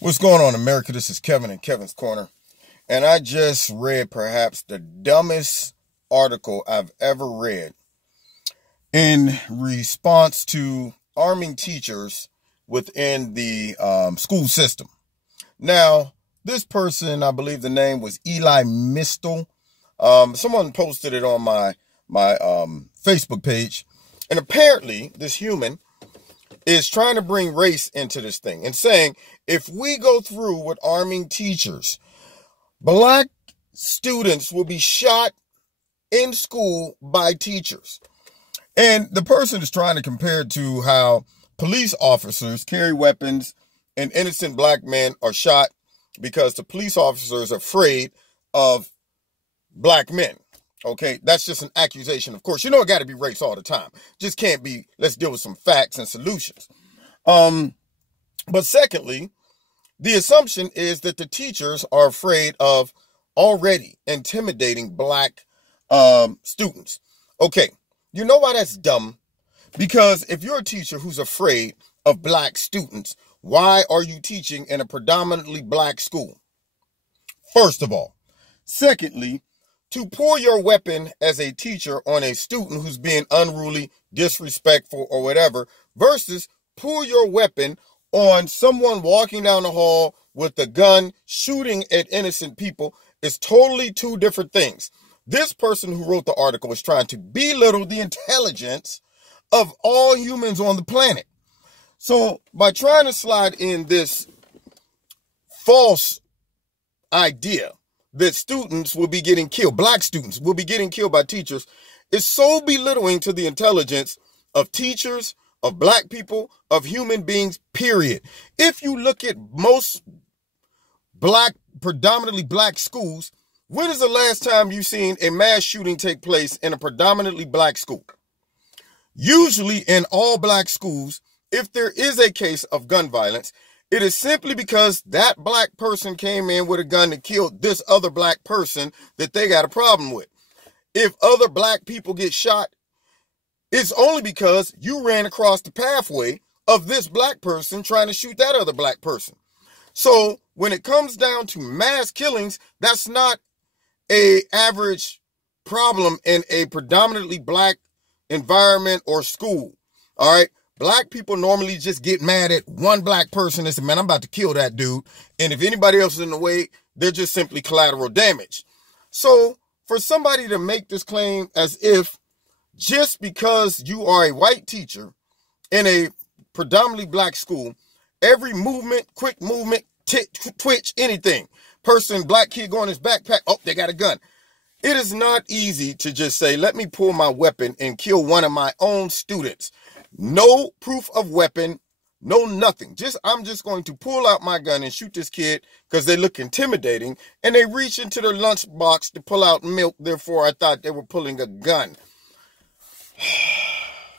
What's going on, America? This is Kevin in Kevin's Corner. And I just read perhaps the dumbest article I've ever read in response to arming teachers within the school system. Now, this person, I believe the name was Eli Mistel. Someone posted it on my Facebook page. And apparently, this human is trying to bring race into this thing and saying, if we go through with arming teachers, black students will be shot in school by teachers. And the person is trying to compare it to how police officers carry weapons and innocent black men are shot because the police officers are afraid of black men. Okay, that's just an accusation. Of course, you know it got to be race all the time. Just can't be, let's deal with some facts and solutions. But secondly, the assumption is that the teachers are afraid of already intimidating black students. Okay, you know why that's dumb? Because if you're a teacher who's afraid of black students, why are you teaching in a predominantly black school? First of all. Secondly, to pull your weapon as a teacher on a student who's being unruly, disrespectful, or whatever, versus pull your weapon on someone walking down the hall with a gun, shooting at innocent people, is totally two different things. This person who wrote the article is trying to belittle the intelligence of all humans on the planet. So by trying to slide in this false idea that students will be getting killed, black students will be getting killed by teachers, is so belittling to the intelligence of teachers, of black people, of human beings, period. If you look at most predominantly black schools, when is the last time you've seen a mass shooting take place in a predominantly black school? Usually in all black schools, if there is a case of gun violence, it is simply because that black person came in with a gun and killed this other black person that they got a problem with. If other black people get shot, it's only because you ran across the pathway of this black person trying to shoot that other black person. So when it comes down to mass killings, that's not an average problem in a predominantly black environment or school. All right. Black people normally just get mad at one black person and say, man, I'm about to kill that dude. And if anybody else is in the way, they're just simply collateral damage. So for somebody to make this claim as if just because you are a white teacher in a predominantly black school, every movement, quick movement, twitch, anything, person, black kid going in his backpack, oh, they got a gun. It is not easy to just say, let me pull my weapon and kill one of my own students. No proof of weapon, no nothing. I'm just going to pull out my gun and shoot this kid because they look intimidating and they reach into their lunchbox to pull out milk. Therefore, I thought they were pulling a gun.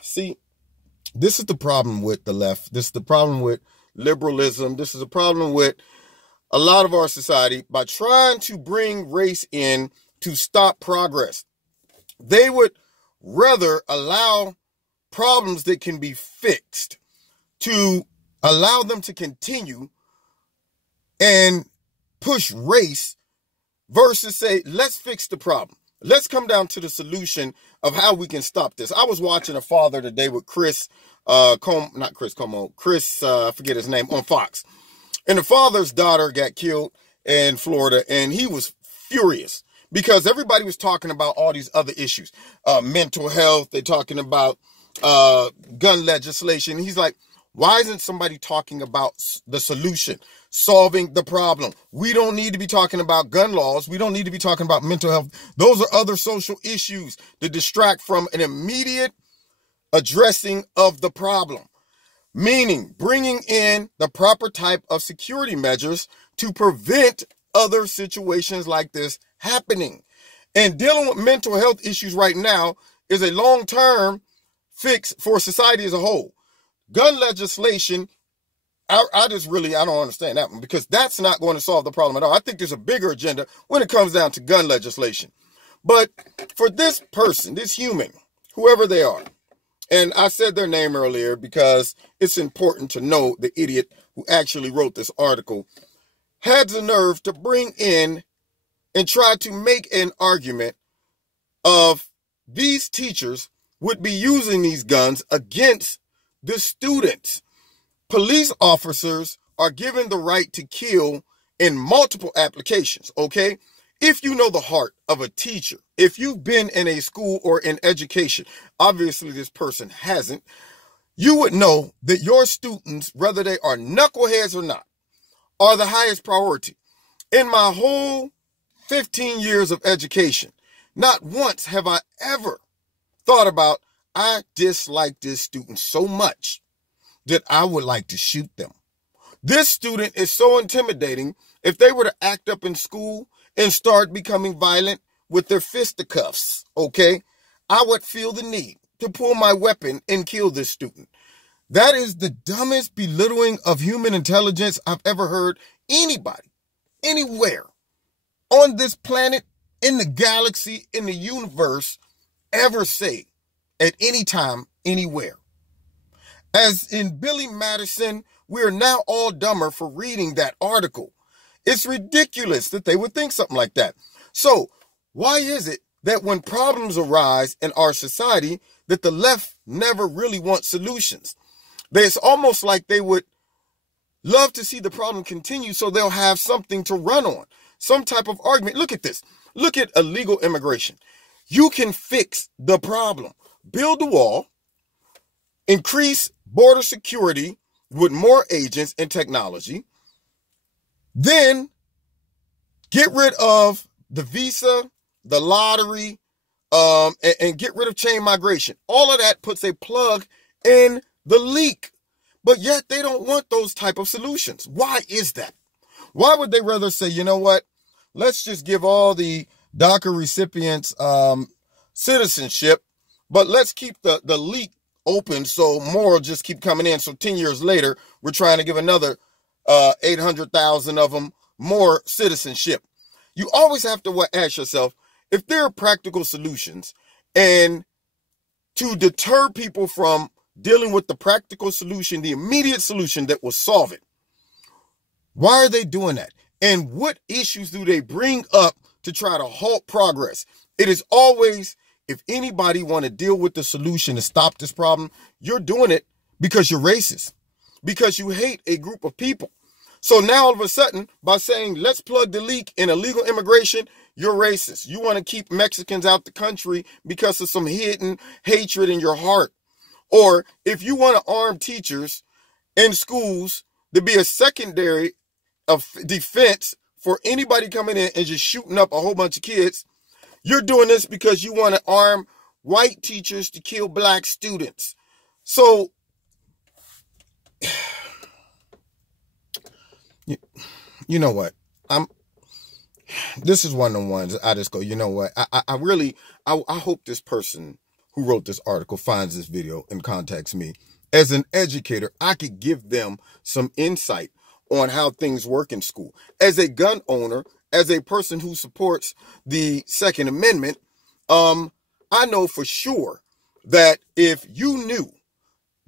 See, this is the problem with the left. This is the problem with liberalism. This is a problem with a lot of our society. By trying to bring race in to stop progress, they would rather allow problems that can be fixed to allow them to continue and push race versus say, let's fix the problem. Let's come down to the solution of how we can stop this. I was watching a father today with I forget his name, on Fox. And the father's daughter got killed in Florida, and he was furious because everybody was talking about all these other issues. Mental health, they're talking about gun legislation. He's like, why isn't somebody talking about the solution, solving the problem? We don't need to be talking about gun laws. We don't need to be talking about mental health. Those are other social issues that distract from an immediate addressing of the problem, meaning bringing in the proper type of security measures to prevent other situations like this happening. And dealing with mental health issues right now is a long-term fix for society as a whole. Gun legislation, I don't understand that one, because that's not going to solve the problem at all. I think there's a bigger agenda when it comes down to gun legislation. But for this person, this human, whoever they are, and I said their name earlier because it's important to know the idiot who actually wrote this article, had the nerve to bring in and try to make an argument of these teachers would be using these guns against the students. Police officers are given the right to kill in multiple applications, okay? If you know the heart of a teacher, if you've been in a school or in education, obviously this person hasn't, you would know that your students, whether they are knuckleheads or not, are the highest priority. In my whole 15 years of education, not once have I ever thought about, I dislike this student so much that I would like to shoot them. This student is so intimidating. If they were to act up in school and start becoming violent with their fisticuffs, okay, I would feel the need to pull my weapon and kill this student. That is the dumbest belittling of human intelligence I've ever heard anybody, anywhere, on this planet, in the galaxy, in the universe, ever say at any time, anywhere. As in Billy Madison, we are now all dumber for reading that article. It's ridiculous that they would think something like that. So why is it that when problems arise in our society, that the left never really wants solutions? It's almost like they would love to see the problem continue so they'll have something to run on, some type of argument. Look at this. Look at illegal immigration. You can fix the problem. Build a wall, increase border security with more agents and technology, then get rid of the visa, the lottery, and get rid of chain migration. All of that puts a plug in the leak. But yet they don't want those type of solutions. Why is that? Why would they rather say, you know what, let's just give all the DACA recipients citizenship, but let's keep the leak open so more will just keep coming in. So 10 years later, we're trying to give another 800,000 of them more citizenship. You always have to ask yourself, if there are practical solutions, and to deter people from dealing with the practical solution, the immediate solution that will solve it, why are they doing that? And what issues do they bring up to try to halt progress? It is always, if anybody want to deal with the solution to stop this problem, you're doing it because you're racist, because you hate a group of people. So now all of a sudden, by saying, let's plug the leak in illegal immigration, you're racist. You want to keep Mexicans out the country because of some hidden hatred in your heart. Or if you want to arm teachers in schools to be a secondary of defense for anybody coming in and just shooting up a whole bunch of kids, you're doing this because you want to arm white teachers to kill black students. So, you know what? This is one of the ones I just go, you know what? I hope this person who wrote this article finds this video and contacts me. As an educator, I could give them some insight on how things work in school. As a gun owner, as a person who supports the Second Amendment, I know for sure that if you knew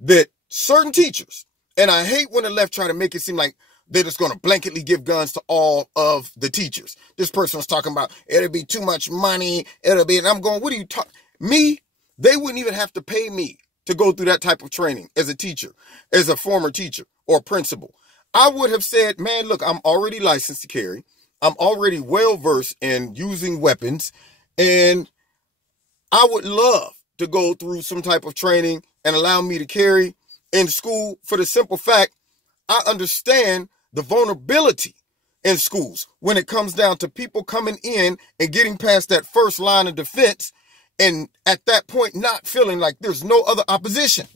that certain teachers, and I hate when the left try to make it seem like they're just going to blanketly give guns to all of the teachers. This person was talking about, it'll be too much money, it'll be, and I'm going, what are you talking? Me, they wouldn't even have to pay me to go through that type of training as a teacher, as a former teacher or principal. I would have said, man, look, I'm already licensed to carry. I'm already well-versed in using weapons, and I would love to go through some type of training and allow me to carry in school for the simple fact I understand the vulnerability in schools when it comes down to people coming in and getting past that first line of defense, and at that point not feeling like there's no other opposition.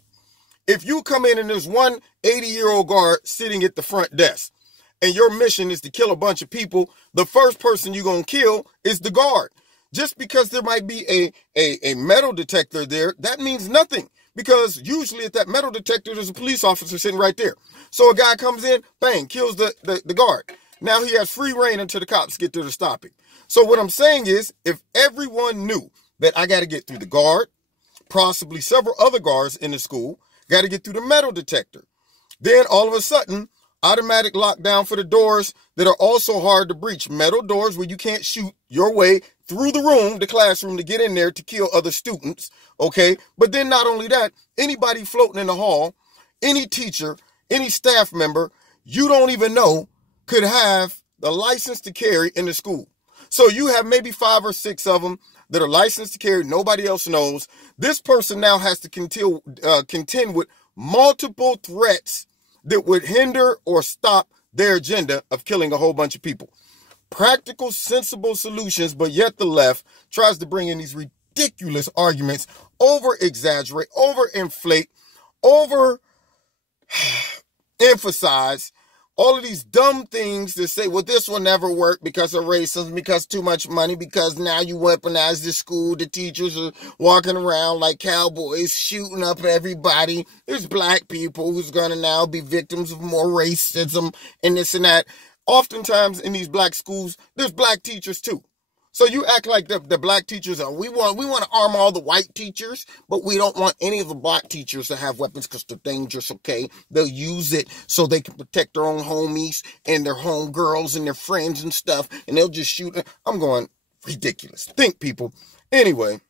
If you come in and there's one 80-year-old guard sitting at the front desk and your mission is to kill a bunch of people, the first person you're going to kill is the guard. Just because there might be a metal detector there, that means nothing, because usually at that metal detector, there's a police officer sitting right there. So a guy comes in, bang, kills the guard. Now he has free reign until the cops get there to stop him. So what I'm saying is, if everyone knew that I got to get through the guard, possibly several other guards in the school, got to get through the metal detector, then all of a sudden, automatic lockdown for the doors that are also hard to breach. Metal doors where you can't shoot your way through the room, the classroom, to get in there to kill other students, okay? But then not only that, anybody floating in the hall, any teacher, any staff member, you don't even know, could have the license to carry in the school. So you have maybe 5 or 6 of them that are licensed to carry. Nobody else knows. This person now has to contend with multiple threats that would hinder or stop their agenda of killing a whole bunch of people. Practical, sensible solutions, but yet the left tries to bring in these ridiculous arguments, over-exaggerate, over-inflate, over-emphasize all of these dumb things to say, well, this will never work because of racism, because too much money, because now you weaponize the school. The teachers are walking around like cowboys, shooting up everybody. There's black people who's going to now be victims of more racism and this and that. Oftentimes in these black schools, there's black teachers too. So you act like the black teachers are, we want to arm all the white teachers, but we don't want any of the black teachers to have weapons because they're dangerous, okay? They'll use it so they can protect their own homies and their homegirls and their friends and stuff, and they'll just shoot. I'm going, ridiculous. Think, people. Anyway,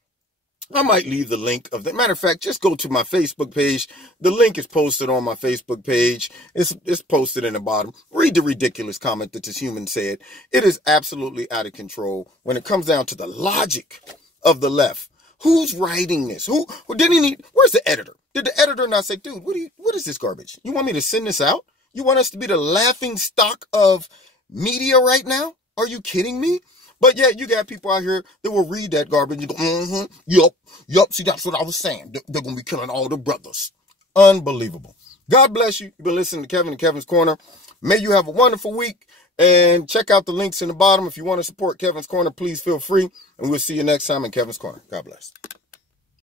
I might leave the link of that. Matter of fact, just go to my Facebook page. The link is posted on my Facebook page. It's posted in the bottom. Read the ridiculous comment that this human said. It is absolutely out of control when it comes down to the logic of the left. Who's writing this? Where's the editor? Did the editor not say, dude, what is this garbage? You want me to send this out? You want us to be the laughing stock of media right now? Are you kidding me? But yeah, you got people out here that will read that garbage and go, yup, see, that's what I was saying. They're going to be killing all the brothers. Unbelievable. God bless you. You've been listening to Kevin and Kevin's Corner. May you have a wonderful week. And check out the links in the bottom. If you want to support Kevin's Corner, please feel free. And we'll see you next time in Kevin's Corner. God bless.